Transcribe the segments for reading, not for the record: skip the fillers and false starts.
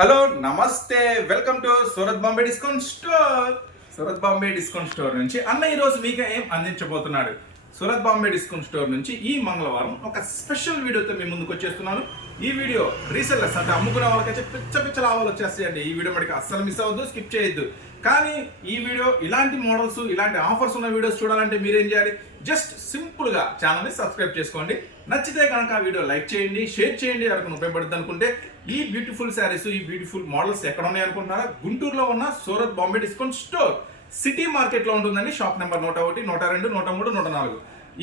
Hello నమస్తే, welcome to Surat Bombay discount store. Surat Bombay discount store నుంచి అన్న ఈ రోజు మీకు ఏం అందించబోతున్నాడు. సూరత్ బాంబే డిస్కౌంట్ స్టోర్ నుంచి ఈ మంగళవారం ఒక స్పెషల్ వీడియోతో మీ ముందుకు వచ్చేస్తున్నాను. ఈ వీడియో రీసెల్లర్స్ అంటే అమ్ముకునే వాళ్ళకైతే పిచ్చ లాభాలు వచ్చేస్తాయండి. ఈ వీడియో మనకి అస్సలు మిస్ అవ్వద్దు, స్కిప్ చేయొద్దు. కానీ ఈ వీడియో ఇలాంటి మోడల్స్, ఇలాంటి ఆఫర్స్ ఉన్న వీడియోస్ చూడాలంటే మీరేం చేయాలి? జస్ట్ సింపుల్ గా ఛానల్ని సబ్స్క్రైబ్ చేసుకోండి. నచ్చితే కనుక వీడియో లైక్ చేయండి, షేర్ చేయండి. ఎవరికి ఉపయోగపడుతుంది అనుకుంటే ఈ బ్యూటిఫుల్ శారీస్, ఈ బ్యూటిఫుల్ మోడల్స్ ఎక్కడ ఉన్నాయి అనుకుంటున్నారా? గుంటూరులో ఉన్న Surat Bombay discount store city market లో ఉంటుందండి. Shop number 101, 102, 103, 104.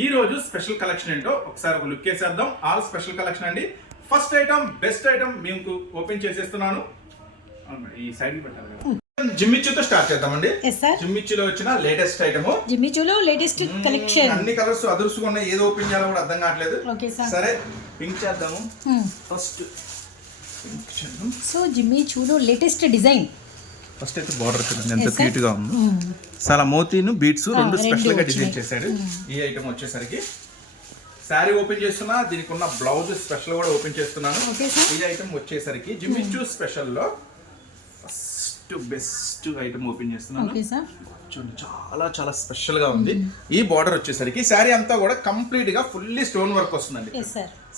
ఈ రోజు స్పెషల్ కలెక్షన్ ఏంటో ఒకసారి ఒక లుక్ వేసేద్దాం. ఆల్ స్పెషల్ కలెక్షన్ అండి. ఫస్ట్ ఐటమ్, బెస్ట్ ఐటమ్ మీకు ఓపెన్ చేసేస్తున్నాను. ఈ సైడ్ పెట్టాలి కదా. జిమ్మిచ్చుతో స్టార్ట్ చేద్దామండి. జిమ్మిచ్చులో వచ్చిన లేటెస్ట్ ఐటమ్, జిమ్మిచ్చులో లేటెస్ట్ కలెక్షన్. అన్ని కలర్స్ అదుర్సుగా ఉన్నాయి. ఏదో ఓపెన్ చేయాలో కూడా అర్థం కావట్లేదు. సరే పింక్ చేద్దాము. ఫస్ట్ పింక్ చేద్దాం. సో జిమ్మిచ్చులో లేటెస్ట్ డిజైన్. ఫస్ట్ అయితే బార్డర్ చూడండి ఎంత క్యూట్ గా ఉంది. చాలా మోతీను బీట్స్ రెండు స్పెషల్ గా డిజైన్ చేశాడు. ఈ ఐటమ్ వచ్చేసరికి శారీ ఓపెన్ చేస్తున్నా, దీనికి ఉన్న బ్లౌజ్ స్పెషల్ కూడా ఓపెన్ చేస్తున్నాను. ఈ ఐటమ్ వచ్చేసరికి జిమ్మిచ్చు స్పెషల్ లో బెస్ట్ ఐటమ్ ఓపెన్ చేస్తున్నాను. చూడండి చాలా స్పెషల్ గా ఉంది. ఈ బార్డర్ వచ్చేసరికి శారీ అంతా కూడా కంప్లీట్ గా ఫుల్లీ స్టోన్ వర్క్ వస్తుందండి.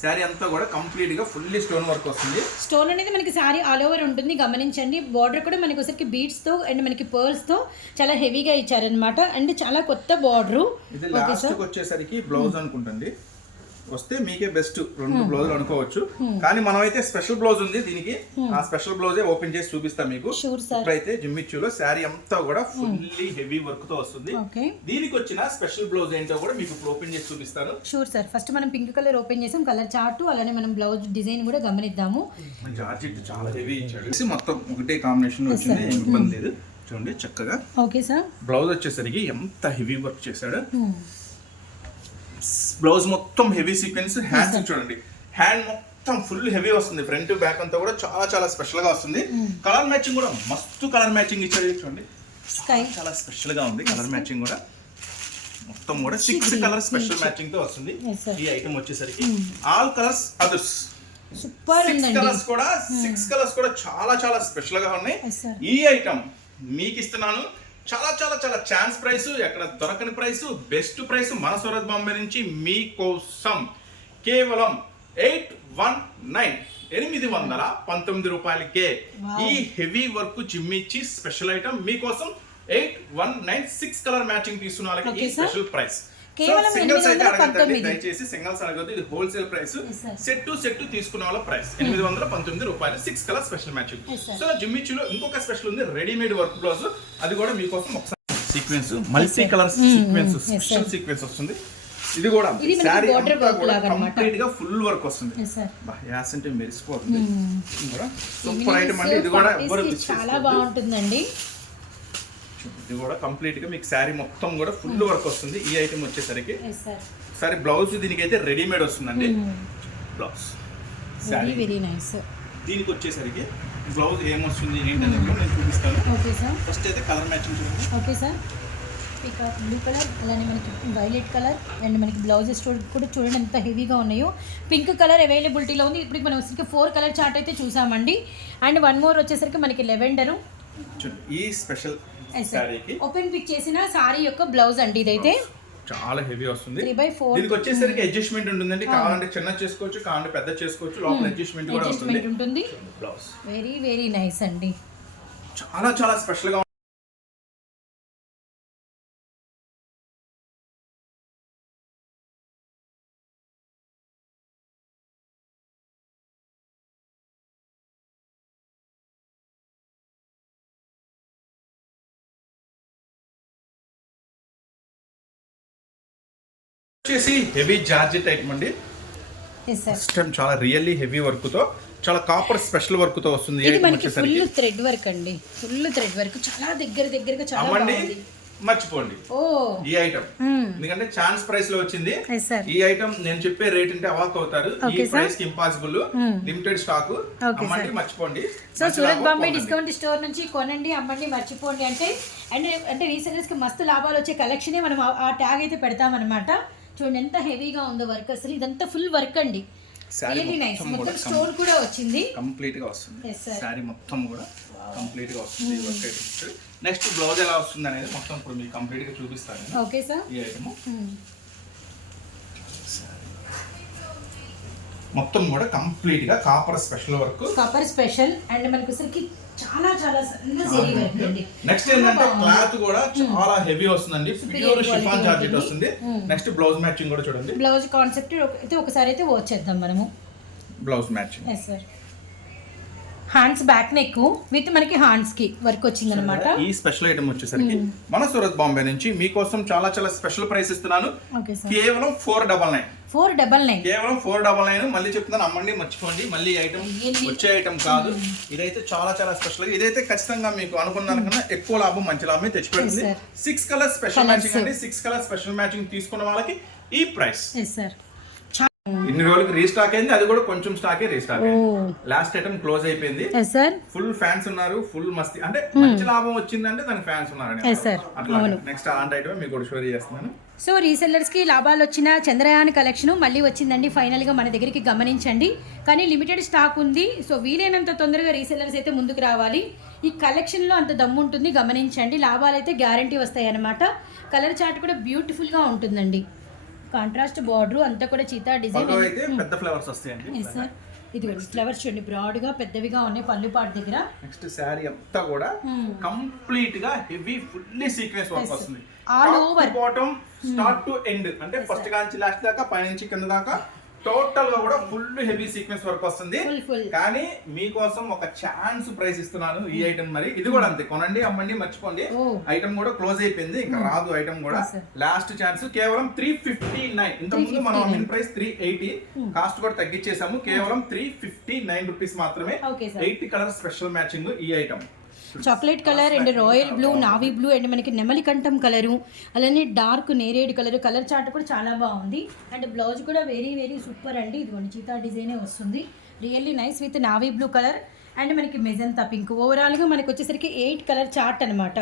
శారీ అంతా కూడా కంప్లీట్ గా ఫుల్లీ స్టోన్ వర్క్ వస్తుంది. స్టోన్ అనేది మనకి శారీ ఆల్ ఓవర్ ఉంటుంది, గమనించండి. బార్డర్ కూడా మనకి ఒకసారికి బీడ్స్ తో అండ్ మనకి పర్ల్స్ తో చాలా హెవీగా ఇచ్చారనమాట. అండ్ చాలా కొత్త బార్డర్. ఇది లాస్ట్ వచ్చేసరికి బ్లౌజ్ అనుకుంటుంది. వస్తే మీకే బెస్ట్ రెండు బ్లౌజులు అనుకోవచ్చు. కానీ మనం అయితే స్పెషల్ బ్లౌజ్ ఉంది దీనికి. ఆ స్పెషల్ బ్లౌజే ఓపెన్ చేసి చూపిస్తాం మీకు. ఇప్పుడైతే జిమ్మిచ్చులో శారీ అంతా కూడా ఫుల్లీ హెవీ వర్క్ తో వస్తుంది. దీనికి వచ్చిన స్పెషల్ బ్లౌజ్ ఏంటో కూడా మీకు ఓపెన్ చేసి చూపిస్తాను. Sure sir. ఫస్ట్ మనం పింక్ కలర్ ఓపెన్ చేసాం, కలర్ చార్ట్, అలానే మనం బ్లౌజ్ డిజైన్ కూడా గమనిద్దాము. జార్జెట్ చాలా హెవీ ఇచ్చాడు. మొత్తం ఒకటే కాంబినేషన్ లో వచ్చింది, ఏం ఇబ్బంది లేదు. చూడండి చక్కగా. Okay sir. బ్లౌజ్ వచ్చేసరికి ఎంత హెవీ వర్క్ చేశాడు. బ్లౌజ్ మొత్తం హెవీ సీక్వెన్స్. హ్యాండ్స్ చూడండి, హ్యాండ్ మొత్తం ఫుల్ హెవీ వస్తుంది. ఫ్రంట్ బ్యాక్ అంతా కూడా చాలా స్పెషల్ గా వస్తుంది. కలర్ మ్యాచింగ్ కూడా మస్తు కలర్ మ్యాచింగ్ ఇచ్చాడు. చూడండి చాలా స్పెషల్ గా ఉంది. కలర్ మ్యాచింగ్ కూడా మొత్తం కూడా 6 కలర్ స్పెషల్ మ్యాచింగ్ తో వస్తుంది. ఈ ఐటమ్ వచ్చేసరికి ఆల్ కలర్స్ అదర్స్. 6 కలర్స్ కూడా చాలా స్పెషల్ గా ఉన్నాయి. ఈ ఐటమ్ మీకు ఇస్తున్నాను చాలా ఛాన్స్ ప్రైస్, ఎక్కడ దొరకని ప్రైస్, బెస్ట్ ప్రైస్ మన సూరత్ బాంబే నుంచి మీకోసం కేవలం 819 రూపాయలకే ఈ హెవీ వర్క్ జిమ్మిచ్చి స్పెషల్ ఐటమ్ మీకోసం 819. 6 కలర్ మ్యాచింగ్ తీసుకున్న వాళ్ళకి ఈ స్పెషల్ ప్రైస్. సింగిల్స్ అయితే అడగండి దయచేసి, సింగిల్స్ అడగద్దు. ఇది హోల్సేల్ ప్రైస్. సెట్ తీసుకున్న వాళ్ళ ప్రైస్ 819 రూపాయలు. 6 కలర్ స్పెషల్ మ్యాచింగ్. సో జిమ్మిచ్చులో ఇంకొక స్పెషల్ ఉంది, రెడీమేడ్ వర్క్ బ్లౌజ్. అది కూడా మీకోసం ఒకసారి sequence, multi colour sequence, special sequence వస్తుంది. ఇది కూడా శారీ అంతా కూడా కంప్లీట్ గా ఫుల్ వర్క్ వస్తుంది. యాస్ అంటే మెరిసిపోతుంది. సూపర్ ఐటమ్ అండి. ఇది కూడా చాలా బాగుంటుందండి. ఇది కూడా కంప్లీట్ గా మీకు శారీ మొత్తం కూడా ఫుల్ వర్క్ వస్తుంది. ఈ ఐటమ్ వచ్చేసరికి సారీ బ్లౌజ్ దీనికి అయితే రెడీమేడ్ వస్తుందండి. బ్లౌజ్ శారీ దీనికి వచ్చేసరికి బ్లౌజ్ ఏమొస్తుంది ఏంటనేది నేను చూపిస్తాను. ఫస్ట్ అయితే కలర్ మ్యాచింగ్ చూడండి. Okay sir. బ్లూ కలర్, అలానే మనకి వైలెట్ కలర్, అండ్ మనకి బ్లౌజెస్ కూడా చూడండి ఎంత హెవీగా ఉన్నాయో. పింక్ కలర్ అవైలబిలిటీలో ఉంది. ఇప్పుడు మనం వచ్చేసరికి 4 కలర్ చార్ట్ అయితే చూసామండి. అండ్ 1 మోర్ వచ్చేసరికి మనకి లెవెండరు. ఈ స్పెషల్ ఓపెన్ పిక్ చేసిన సారీ యొక్క బ్లౌజ్ అండి. ఇదైతే చాలా హెవీ వస్తుంది. దీనికి వచ్చేసరికి అడ్జస్ట్మెంట్ ఉంటుందండి. కావాలంటే చిన్న చేసుకోవచ్చు, కావాలంటే పెద్ద చేసుకోవచ్చు. లోపల అడ్జస్ట్మెంట్ కూడా ఉంటుంది. బ్లౌజ్ వెరీ నైస్ అండి. చాలా స్పెషల్ గా వచ్చేసి హెవీ జార్జెట్ ఐటమ్ అండి. చాలా రియల్లీ హెవీ వర్క్ తో, చాలా కాపర్ స్పెషల్ వర్క్ తో వస్తుంది. ఇది మనకి ఫుల్ థ్రెడ్ వర్క్ అండి. ఫుల్ థ్రెడ్ వర్క్ చాలా దగ్గరగా చాలా బాగుంది. మర్చిపోండి ఈ ఐటమ్, ఎందుకంటే ఛాన్స్ ప్రైస్ లో వచ్చింది. ఈ ఐటమ్ నేను చెప్పే రేట్ అంటే అవాక్ అవుతారు. ఈ ప్రైస్ కి ఇంపాసిబుల్, లిమిటెడ్ స్టాక్. అమ్మండి మర్చిపోండి. So Surat Bombay discount store నుంచి కొనండి, అమ్మండి మర్చిపోండి. అంటే రీసెలర్స్ కి మస్తు లాభాలు వచ్చే కలెక్షనే మనం ఆ ట్యాగ్ అయితే పెడతామన్నమాట. చూడండి ఎంత హెవీగా ఉందో వర్క్. అసలు ఇదంతా ఫుల్ వర్క్ అండి. Sari really nice. మొత్తం మొత్తం కూడా స్టోన్ కూడా వచ్చింది. కంప్లీట్ గా వస్తుంది. Yes, sir. శారీ మొత్తం కూడా కంప్లీట్ గా వస్తుంది. నెక్స్ట్ బ్లౌజ్ ఎలా వస్తుంది అనేది మొత్తం ఇప్పుడు మీకు కంప్లీట్ గా చూపిస్తాను నేను. Okay sir. ఈ ఐటమ్ మొత్తం కూడా కంప్లీట్ గా copper special work. Copper special and మనకి వచ్చరికి చాలా చాలా సన్న జరీ వర్క్ అండి. నెక్స్ట్ ఏంటంటే క్లాత్ కూడా చాలా హెవీ వస్తుందండి. ప్యూర్ షిఫాన్ జార్జెట్ వస్తుంది. నెక్స్ట్ బ్లౌజ్ మ్యాచింగ్ కూడా చూడండి. బ్లౌజ్ కాన్సెప్ట్ అయితే ఒకసారి అయితే వచ్చేద్దాం మనము. Blouse matching. Yes sir. Hands back neck with మనకి హ్యాండ్స్ కి వర్క్ వచ్చింది అనమాట. ఈ స్పెషల్ ఐటమ్ వచ్చేసరికి మన సూరత్ బాంబే నుంచి మీకోసం చాలా చాలా స్పెషల్ ప్రైస్ ఇస్తున్నాను. Okay sir. కేవలం 499. 499. కేవలం 499. మళ్ళీ చెప్తున్నాను, అమ్మండి మర్చిపోండి. మళ్ళీ ఐటమ్ వచ్చే ఐటమ్ కాదు. ఇదైతే చాలా చాలా స్పెషల్. ఇదైతే ఖచ్చితంగా మీకు అనుకున్న కన్నా ఎక్కువ లాభం, మంచి లాభమే తెచ్చిపెడుతుంది. 6 కలర్ స్పెషల్ మ్యాచింగ్ అండి. 6 కలర్ స్పెషల్ మ్యాచింగ్ తీసుకున్న వాళ్ళకి ఈ ప్రైస్. Yes sir. ఇన్ని రోజులకి రీస్టాక్ అయింది, అది కూడా కొంచెం స్టాకే రీస్టాక్ అయింది. లాస్ట్ ఐటమ్ క్లోజ్ అయిపోయింది. Yes sir. ఫుల్ ఫ్యాన్స్ ఉన్నారు, ఫుల్ మస్తీ, అంటే మంచి లాభం వచ్చిందంటే దానికి ఫ్యాన్స్ ఉన్నారు. Yes sir. అట్లా నెక్స్ట్ అలాంటి ఐటమ్ మీకు కూడా షోర్ చేస్తున్నాను. సో రీసెల్లర్స్కి లాభాలు వచ్చిన చంద్రయాన్ కలెక్షన్ మళ్ళీ వచ్చిందండి ఫైనల్గా మన దగ్గరికి, గమనించండి. కానీ లిమిటెడ్ స్టాక్ ఉంది. సో వీలైనంత తొందరగా రీసెల్లర్స్ అయితే ముందుకు రావాలి. ఈ కలెక్షన్లో అంత దమ్ము ఉంటుంది, గమనించండి. లాభాలు అయితే గ్యారంటీ వస్తాయి అన్నమాట. కలర్ చార్ట్ కూడా బ్యూటిఫుల్గా ఉంటుందండి. కాంట్రాస్ట్ బార్డర్ అంతా కూడా చీతా డిజైన్. అయితే పెద్ద ఫ్లవర్స్ వస్తాయండి. సార్ ఇది ఫ్లవర్స్ చూడండి, బ్రాడ్గా పెద్దవిగా ఉన్నాయి పళ్ళు పాటు దగ్గర. నెక్స్ట్ శారీ అంతా కూడా కంప్లీట్ గా హెవీ ఫుల్లీ సీక్వెన్స్ వర్క్ వస్తుంది. All over bottom start to end, అంటే ఫస్ట్ కాంచి లాస్ట్ దాకా, పైనుంచి కింద దాకా టోటల్ గా కూడా ఫుల్ హెవీ సీక్వెన్స్ వర్క్ వస్తుంది. కానీ మీకోసం ఒక ఛాన్స్ ప్రైస్ ఇస్తున్నాను ఈ ఐటమ్. మరి ఇది కూడా అంతే, కొనండి అమ్మండి మర్చిపోండి. ఐటమ్ కూడా క్లోజ్ అయిపోయింది, ఇంకా రాదు ఐటమ్ కూడా. లాస్ట్ ఛాన్స్ కేవలం 359. ఇంత ముందు మనం అమ్మిన ప్రైస్ 380, కాస్ట్ కూడా తగ్గించేసాము. కేవలం 359 రూపీస్ మాత్రమే. 80 కలర్ స్పెషల్ మ్యాచింగ్ ఈ item. Chocolate colour and royal blue, navy blue and మనకి నెమలి కంఠం కలరు, అలానే డార్క్ నేరేడ్ కలర్. కలర్ చార్ట్ కూడా చాలా బాగుంది. అండ్ బ్లౌజ్ కూడా వెరీ వెరీ సూపర్ అండి. ఇదిగోండి చీతా డిజైనే వస్తుంది. Really nice with navy blue colour and మనకి మెజంతా పింక్. ఓవరాల్గా మనకి వచ్చేసరికి 8 కలర్ చార్ట్ అనమాట.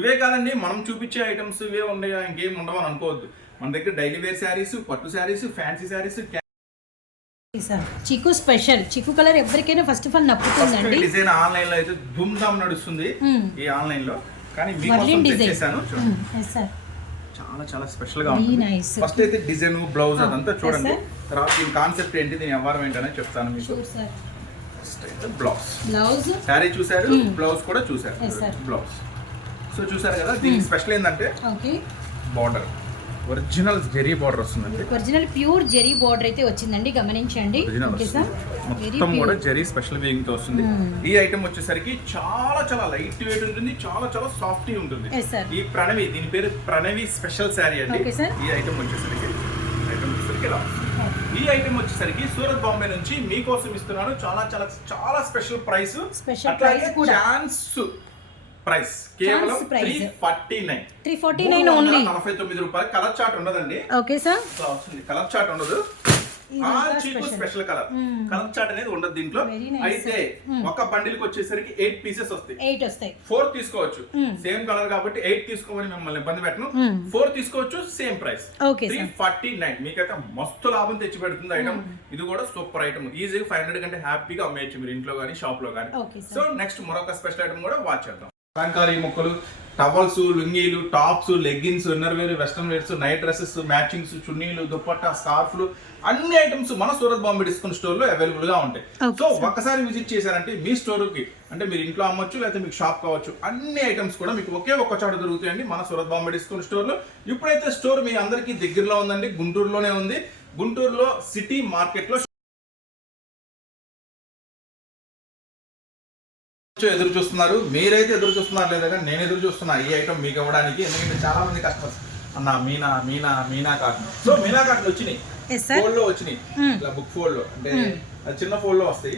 ఇవే కాదండి, మనం చూపించే ఐటమ్స్ ఇవే ఉండవు, ఇంకేం ఉండవు అని అనుకోవద్దు. మన దగ్గర డైలీ వేర్ శారీస్, పట్టు శారీస్, ఫ్యాన్సీ శారీస్. చిక్కు స్పెషల్ చిక్కు కలర్ ఎవరికైనా ఫస్ట్ ఆఫ్ ఆల్ నప్పుతుందండి. డిజైన్ ఆన్లైన్ లో అయితే ధూమ్ ధామ్ నడుస్తుంది ఈ ఆన్లైన్ లో, కానీ మీకోసం తెచ్చేసాను. చాలా చాలా స్పెషల్ గా ఉంది. ఫస్ట్ అయితే డిజైన్, బ్లౌజ్ అదంతా చూడండి. తర్వాత దీని కాన్సెప్ట్ ఏంటి, దీని వ్యవహారం ఏంటనే చెప్తాను మీకు. ఫస్ట్ అయితే బ్లౌజ్ శారీ చూసారు, బ్లౌజ్ కూడా చూసారు. బ్లౌజ్ సో చూసారు కదా. దీనికి స్పెషల్ ఏంటంటే బార్డర్ ఒరిజినల్ జెరీ బార్డర్ వస్తుందండి. ఒరిజినల్ ప్యూర్ జెరీ బార్డర్ అయితే వచ్చిందండి, గమనించండి. మొత్తం కూడా జెరీ స్పెషల్ వీవింగ్ తో వస్తుంది. ఈ ఐటమ్ వచ్చేసరికి చాలా చాలా లైట్ వెయిట్ ఉంటుంది, చాలా చాలా సాఫ్ట్ ఉంటుంది. ఈ ప్రణవి, దీని పేరు ప్రణవి స్పెషల్ శారీ అండి. ఈ ఐటమ్ వచ్చేసరికి ఇలా. ఈ ఐటమ్ వచ్చేసరికి సూరత్ బాంబే నుంచి మీకోసం ఇస్తున్నాను చాలా చాలా చాలా స్పెషల్ ప్రైస్. ఛాన్స్ ప్రైస్ కేవలం 349 ఓన్లీ. 49 రూపాయలు. కలర్ చార్ట్ ఉండదండి. Okay sir. కలర్ చార్ట్ ఉండదు. స్పెషల్ కలర్ చార్ట్ అనేది ఉండదు దీంట్లో. అయితే ఒక బండిల్ కి వచ్చేసరికి 8 పీసెస్ వస్తాయి. 4 తీసుకోవచ్చు. సేమ్ కలర్ కాబట్టి 8 తీసుకోమని మిమ్మల్ని ఇబ్బంది పెట్టను. 4 తీసుకోవచ్చు, సేమ్ ప్రైస్ 349. మీకైతే మస్తు లాభం తెచ్చి పెడుతుంది ఐటమ్. ఇది కూడా సూపర్ ఐటమ్. ఈజీగా 500 కంటే హ్యాపీగా అమ్మేయచ్చు మీరు ఇంట్లో కానీ షాప్ లో కానీ. సో నెక్స్ట్ మరొక స్పెషల్ ఐటమ్ కూడా వాచ్ చేద్దాం. అలంకారీ ముక్కలు, టవల్స్, లుంగీలు, tops, leggings, inner wear, western wears, night dresses, matchings, చున్నీలు, దుపట్టా, స్కార్ఫ్లు, అన్ని ఐటమ్స్ మన సూరత్ బాంబే డిస్కౌంట్ స్టోర్ లో అవైలబుల్ గా ఉంటాయి. సో ఒక్కసారి విజిట్ చేశారంటే మీ స్టోర్ కి, అంటే మీరు ఇంట్లో అమ్మొచ్చు లేకపోతే మీకు షాప్ కావచ్చు, అన్ని ఐటమ్స్ కూడా మీకు ఒకే ఒక్క చోట దొరుకుతాయండి మన సూరత్ బాంబే డిస్కౌంట్ స్టోర్ లో. ఇప్పుడైతే స్టోర్ మీ అందరికీ దగ్గరలో ఉందండి, గుంటూరులోనే ఉంది. గుంటూరులో సిటీ మార్కెట్ లో ఎదురు చూస్తున్నారు. మీరైతే ఎదురు చూస్తున్నారు లేదా, నేను ఎదురు చూస్తున్నా ఈ ఐటమ్ మీకు ఇవ్వడానికి. ఎందుకంటే చాలా మంది కస్టమర్స్ అన్న Meena cotton. So Meena cotton వచ్చినాయి, ఫోల్డ్ లో వచ్చినాయి, ఇలా బుక్ ఫోల్డ్ లో, అంటే చిన్న ఫోల్డ్ లో వస్తాయి.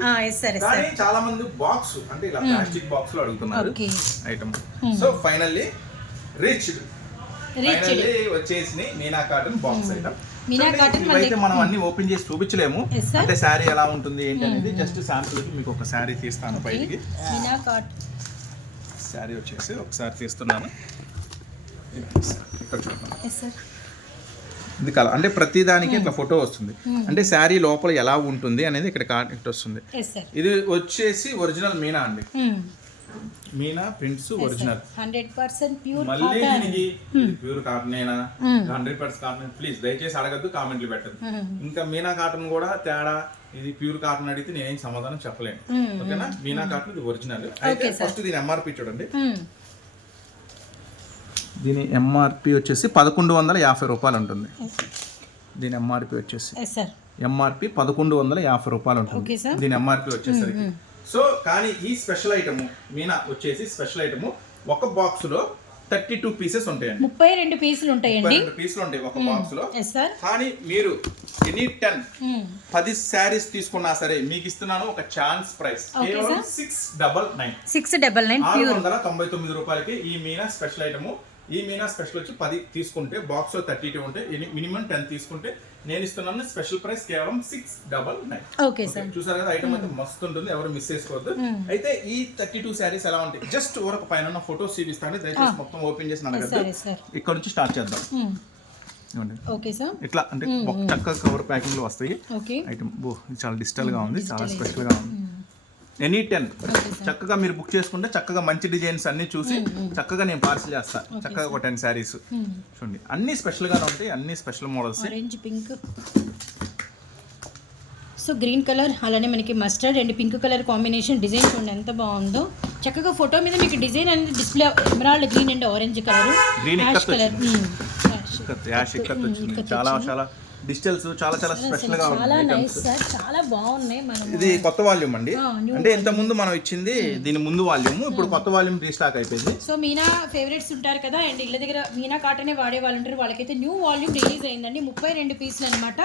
కానీ చాలా మంది బాక్స్, అంటే ఇలా ప్లాస్టిక్ బాక్స్ లో అడుగుతున్నారు ఐటమ్. సో ఫైనల్లీ వచ్చేసి మీనా కాటన్ బాక్స్ ఐటమ్. ఇవైతే మనం అన్ని ఓపెన్ చేసి చూపించలేము, అంటే శారీ ఎలా ఉంటుంది ఏంటి అనేది. జస్ట్ శాంపుల్ కి మీకు ఒక శారీ తీస్తాను బయటికి. శారీ వచ్చేసి ఒకసారి తీస్తున్నాను. ఇక్కడ చూద్దాం. ఇది కలర్ అంటే ప్రతి దానికి ఇట్లా ఫోటో వస్తుంది. అంటే శారీ లోపల ఎలా ఉంటుంది అనేది ఇక్కడ కాంటాక్ట్ వస్తుంది. ఇది వచ్చేసి ఒరిజినల్ మీనా అండి. మీనా ప్రింట్స్ ఒరిజినల్ 100% ప్యూర్ మళ్ళీ దీనికి ప్యూర్ కాటనేనా 100% కాటన్ ప్లీజ్ దయచేసి అడగద్దు, కామెంట్లు పెట్టద్దు. ఇంకా మీనా కాటన్ కూడా తేడా, ఇది ప్యూర్ కాటన్ అడిగితే నేనేం సమాధానం చెప్పలేను. ఓకేనా? మీనా కాటన్ ఇది ఒరిజినల్. అయితే ఫస్ట్ దీని ఎంఆర్పి చూడండి. దీని ఎంఆర్పి వచ్చేసి 1150 రూపాయలు ఉంటుంది. దీని ఎంఆర్పి వచ్చేసి ఎంఆర్పి 1150 రూపాయలు ఉంటుంది దీని ఎంఆర్పి వచ్చేసరికి. సో కానీ ఈ స్పెషల్ ఐటమ్ మీనా వచ్చేసి స్పెషల్ ఐటమ్ ఒక బాక్స్ లో 32 పీసెస్ ఉంటాయండి. 32 పీసులు ఉంటాయండి. 32 పీసులు ఉంటాయి ఒక బాక్స్ లో. కానీ మీరు ఎనీ 10 శారీస్ తీసుకున్నా సరే మీకు ఇస్తున్నాను ఒక ఛాన్స్ ప్రైస్ కేవలం 699 699 రూపాయలకి ఈ మీనా స్పెషల్ ఐటమ్. ఈ మీనా స్పెషల్ వచ్చి 10 తీసుకుంటే బాక్స్ లో 32 ఉంటాయి. మినిమం 10 తీసుకుంటే నేను ఇస్తున్నాను స్పెషల్ ప్రైస్ కేవలం 699. చూసారు కదా, ఐటమ్ అయితే మస్తు ఉంటుంది, ఎవరు మిస్ చేసుకోవద్దు. అయితే ఈ 32 శారీస్ ఎలా ఉంటాయి జస్ట్ వరకు పైన ఫోటోస్ చూపిస్తాను, దయచేసి మొత్తం ఓపెన్ చేసి అడగద్దు. ఇక్కడ నుంచి స్టార్ట్ చేద్దాం. ఇట్లా అంటే చక్కగా కవర్ ప్యాకింగ్ లో వస్తాయి ఐటమ్. చాలా డిజిటల్ గా ఉంది, చాలా స్పెషల్ గా ఉంది. ఎనీ 10 చక్కగా మీరు బుక్ చేసుకుంటే చక్కగా మంచి డిజైన్స్ అన్ని చూసి చక్కగా నేను పార్సిల్ చేస్తాను. చక్కగా ఒక 10 శారీస్ చూడండి, అన్ని స్పెషల్ గానే ఉంటాయి, అన్ని special models. Orange pink, so green colour, అలానే మనకి mustard and pink colour combination design చూడండి ఎంత బాగుందో. చక్కగా ఫోటో మీద మీకు డిజైన్ అనేది display emerald green and orange colour, ash colour, చాలా చాలా డిజిటల్స్ చాలా చాలా స్పెషల్ గా ఉన్నాయి. చాలా బాగున్నాయి. ఇది కొత్త వాల్యూమ్ అండి. అంటే ఇంత ముందు మనం ఇచ్చింది దీని ముందు వాల్యూమ్, ఇప్పుడు కొత్త వాల్యూమ్ రీస్టాక్ అయిపోయింది. సో మీనా ఫేవరెట్స్ ఉంటారు కదా, అండ్ ఇళ్ళ దగ్గర మీనా కాటనే వాడే వాళ్ళు ఉంటారు, వాళ్ళకైతే న్యూ వాల్యూమ్ రిలీజ్ అయిందండి. 32 పీసులు అనమాట.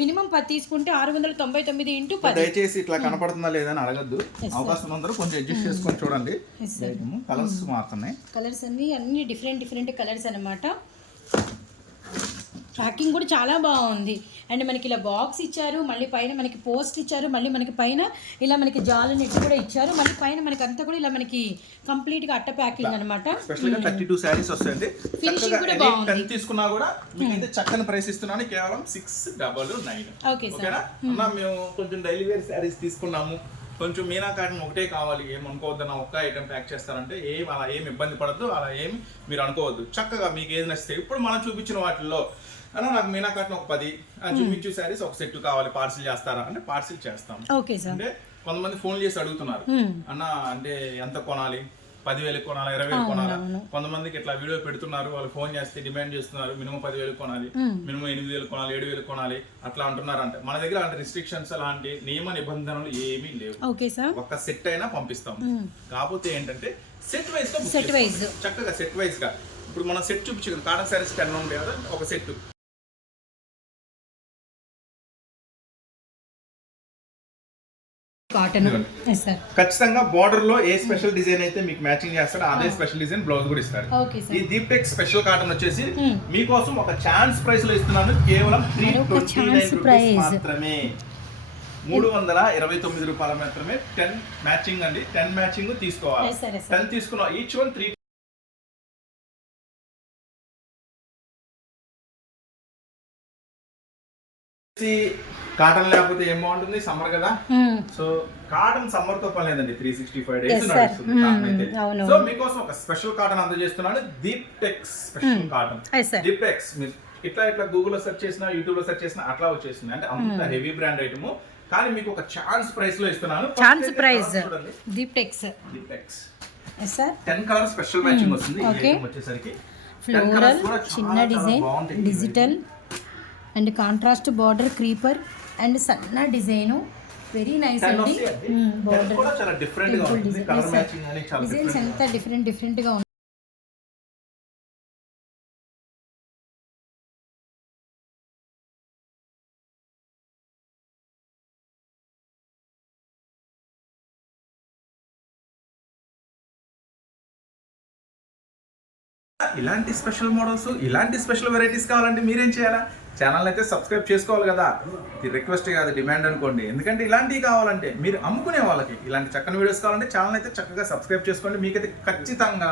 మినిమం 10 తీసుకుంటే 699 ఇంటూ 10. దయచేసి ఇట్లా కనపడుతుందా లేదా అని అడగద్దు, అవకాశం అందరూ కొంచెం అడ్జస్ట్ చేసుకొని చూడండి. కలర్స్ మారుతున్నాయి, కలర్స్ అన్ని డిఫరెంట్ కలర్స్ అనమాట. ప్యాకింగ్ కూడా చాలా బాగుంది. అండ్ మనకి ఇలా బాక్స్ ఇచ్చారు, మళ్ళీ పైన మనకి పోస్ట్ ఇచ్చారు, మళ్ళీ మనకి పైన ఇలా మనకి జాల నెట్ కూడా ఇచ్చారు, మళ్ళీ పైన మనకి అంతా కూడా ఇలా మనకి కంప్లీట్ గా అట్ట ప్యాకింగ్ అన్నమాట. స్పెషల్ గా 32 సారీస్ వస్తాయండి. ఫినిషింగ్ కూడా బాగుంది. 10 తీసుకున్నా కూడా మీకు అయితే చక్కని ప్రైస్ ఇస్తున్నాను కేవలం 699. ఓకేనా అన్న? మేము కొంచెం డైలీ వేర్ సారీస్ తీసుకున్నాము, కొంచెం మీనా కాటన్ ఒకటే కావాలి, ఏమనుకోవద్దు, ఒక్క ఐటమ్ ప్యాక్ చేస్తారంటే అలా ఏమి ఇబ్బంది పడద్దు, అలా ఏమి మీరు అనుకోవద్దు. చక్కగా మీకు ఏది నచ్చితే ఇప్పుడు మనం చూపించిన వాటిల్లో అన్న నాకు మీనా కాటన్ ఒక 10 చూపించు శారీస్ ఒక సెట్ కావాలి, పార్సిల్ చేస్తారా అంటే పార్సిల్ చేస్తాం. అంటే కొంతమంది ఫోన్ చేసి అడుగుతున్నారు, అన్న అంటే ఎంత కొనాలి, 10,000 కొనాలి, 20,000 కొనాలి. కొంతమందికి ఇట్లా వీడియో పెడుతున్నారు, వాళ్ళు ఫోన్ చేస్తే డిమాండ్ చేస్తున్నారు, మినిమం 10,000 కొనాలి, మినిమం 8,000 కొనాలి, 7,000 కొనాలి, అట్లా అంటున్నారు. అంటే మన దగ్గర అలాంటి రిస్ట్రిక్షన్స్ అలాంటి నియమ నిబంధనలు ఏమీ లేవు. ఒక సెట్ అయినా పంపిస్తాం. కాకపోతే ఏంటంటే సెట్ వైజ్ చక్కగా సెట్ వైజ్ గా ఇప్పుడు మనం సెట్ చూపించాం. కాటన్ శారీస్ 10 ఉంటాయి కదా, ఒక సెట్ కాటన్ ఖచ్చితంగా బార్డర్ లో ఏ స్పెషల్ డిజైన్ అయితే మీకు మ్యాచింగ్ చేస్తారో అదే స్పెషల్ డిజైన్ బ్లౌజ్ కూడా ఇస్తారు. ఈ దీప్టెక్స్ స్పెషల్ కాటన్ వచ్చేసి మీకోసం ఒక ఛాన్స్ ప్రైస్ లో ఇస్తున్నాను కేవలం 329 రూపీస్ మాత్రమే. 329 రూపాయల మాత్రమే. 10 మ్యాచింగ్ అండి, 10 మ్యాచింగ్ తీసుకోవాలి. 10 తీసుకున్నా ఈచ్ వన్ 3 కాటన్ లేకపోతే ఏం బాగుంటుంది, సమ్మర్ కదా. సో కాటన్ సమ్మర్ తో పని లేదండి, 365 డేస్ నడుస్తుంది కాటన్ అయితే. సో మీకోసం ఒక స్పెషల్ కాటన్ అందజేస్తున్నాను, దీప్టెక్స్ స్పెషల్ కాటన్. దీప్టెక్స్ మీరు ఇట్లా గూగుల్ లో సెర్చ్ చేసినా, యూట్యూబ్ లో సెర్చ్ చేసినా అట్లా వచ్చేసింది. అంటే అంత హెవీ బ్రాండ్ ఐటమ్, కానీ మీకు ఒక ఛాన్స్ ప్రైస్ లో ఇస్తున్నాను. Chance price Deeptex 10 colour special matching వస్తుంది. వచ్చేసరికి ఫ్లోరల్ చిన్న design, digital and contrast border, creeper and సన్న డిజైన్, వెరీ నైస్ అండి. బార్డర్ డిజైన్స్ ఎంత డిఫరెంట్ గా ఉంది. ఇలాంటి స్పెషల్ మోడల్స్, ఇలాంటి స్పెషల్ వెరైటీస్ కావాలంటే మీరేం చేయాలా? ఛానల్ అయితే సబ్స్క్రైబ్ చేసుకోవాలి కదా. ఇది రిక్వెస్ట్ కాదు, డిమాండ్ అనుకోండి. ఎందుకంటే ఇలాంటివి కావాలంటే మీరు అమ్ముకునే వాళ్ళకి ఇలాంటి చక్కని వీడియోస్ కావాలంటే ఛానల్ అయితే చక్కగా సబ్స్క్రైబ్ చేసుకోండి. మీకైతే ఖచ్చితంగా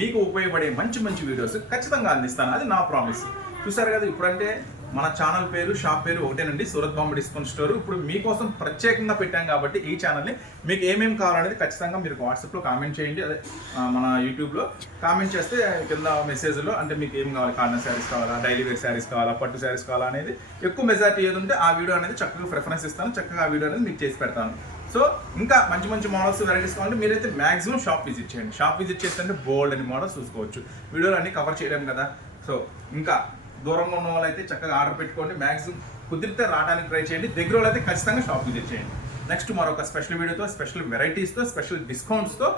మీకు ఉపయోగపడే మంచి వీడియోస్ ఖచ్చితంగా అందిస్తాను, అది నా ప్రామిస్. చూసారు కదా, ఇప్పుడంటే మన ఛానల్ పేరు, షాప్ పేరు ఒకటేనండి, సూరత్ బాంబే డిస్కౌంట్ స్టోర్. ఇప్పుడు మీకోసం ప్రత్యేకంగా పెట్టాం కాబట్టి ఈ ఛానల్ని మీకు ఏమేమి కావాలనేది ఖచ్చితంగా మీరు వాట్సాప్లో కామెంట్ చేయండి. అదే మన యూట్యూబ్లో కామెంట్ చేస్తే కింద మెసేజ్లో అంటే మీకు ఏం కావాలి, కార్నర్ శారీస్ కావాలా, డైలీ వేర్ శారీస్ కావాలా, పట్టు శారీస్ కావాలా అనేది ఎక్కువ మెజారిటీ ఏది ఉంటే ఆ వీడియో అనేది చక్కగా ప్రిఫరెన్స్ ఇస్తాను, చక్కగా ఆ వీడియో అనేది మీకు చేసి పెడతాను. సో ఇంకా మంచి మంచి మోడల్స్, వెరైటీస్ కావాలంటే మీరైతే మాక్సిమం షాప్ విజిట్ చేయండి. షాప్ విజిట్ చేస్తే బోల్డ్ అని మోడల్స్ చూసుకోవచ్చు. వీడియోలు అన్నీ కవర్ చేయలేము కదా. సో ఇంకా దూరంగా ఉన్న వాళ్ళు అయితే చక్కగా ఆర్డర్ పెట్టుకోండి. మాక్సిమం కుదిరితే రావడానికి ట్రై చేయండి. దగ్గర వాళ్ళు అయితే ఖచ్చితంగా షాప్ విజిట్ చేయండి. నెక్స్ట్ మరొక స్పెషల్ వీడియోతో, స్పెషల్ వెరైటీస్తో, స్పెషల్ డిస్కౌంట్స్తో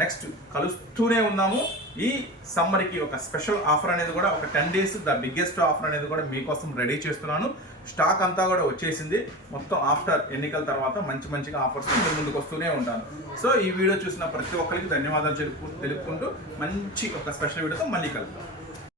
నెక్స్ట్ కలుస్తూనే ఉన్నాము. ఈ సమ్మర్కి ఒక స్పెషల్ ఆఫర్ అనేది కూడా, ఒక 10 days ద బిగ్గెస్ట్ ఆఫర్ అనేది కూడా మీకోసం రెడీ చేస్తున్నాను. స్టాక్ అంతా కూడా వచ్చేసింది. మొత్తం ఆఫ్టర్ ఎన్నికల తర్వాత మంచిగా ఆఫర్స్ మీ ముందుకు వస్తూనే ఉంటాను. సో ఈ వీడియో చూసిన ప్రతి ఒక్కరికి ధన్యవాదాలు తెలుపుకుంటూ మంచి ఒక స్పెషల్ వీడియోతో మళ్ళీ కలుద్దాం.